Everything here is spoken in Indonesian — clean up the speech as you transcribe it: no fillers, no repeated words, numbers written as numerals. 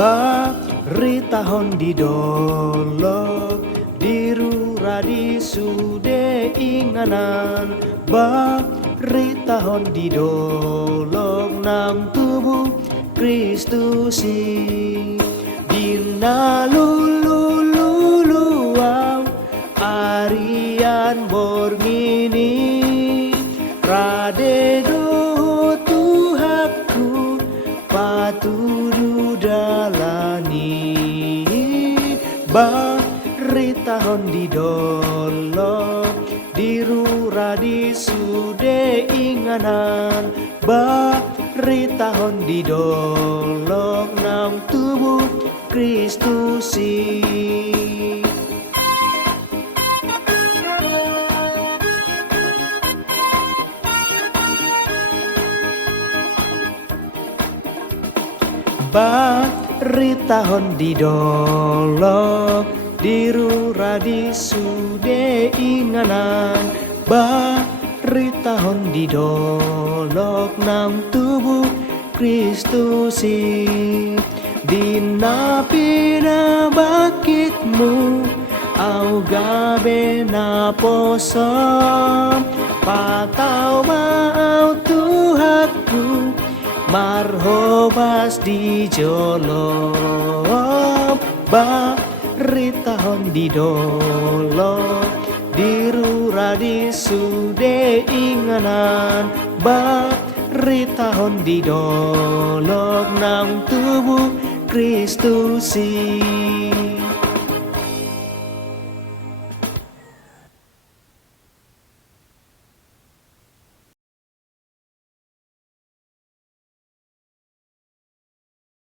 Baritahon di dolo diru radi sude inganan. Baritahon di dolong nang tubuh Kristusi. Dina lulu arian borngini radedo Tuhaku patudu dalani. Baritahon di dolo diru radi sude inganan. Baritahon di dolong nang tubuh Kristusi. Baritahon di dolo diru radi sude inganan. Baritahon di dolok nang tubuh Kristusi. Dina pina bakitmu au gabe na poso patau mau Tuhaku marhobas di jolo. Baritahon di dolo diru radi sude inganan. Baritahon di dolok nang tubuh Kristusi.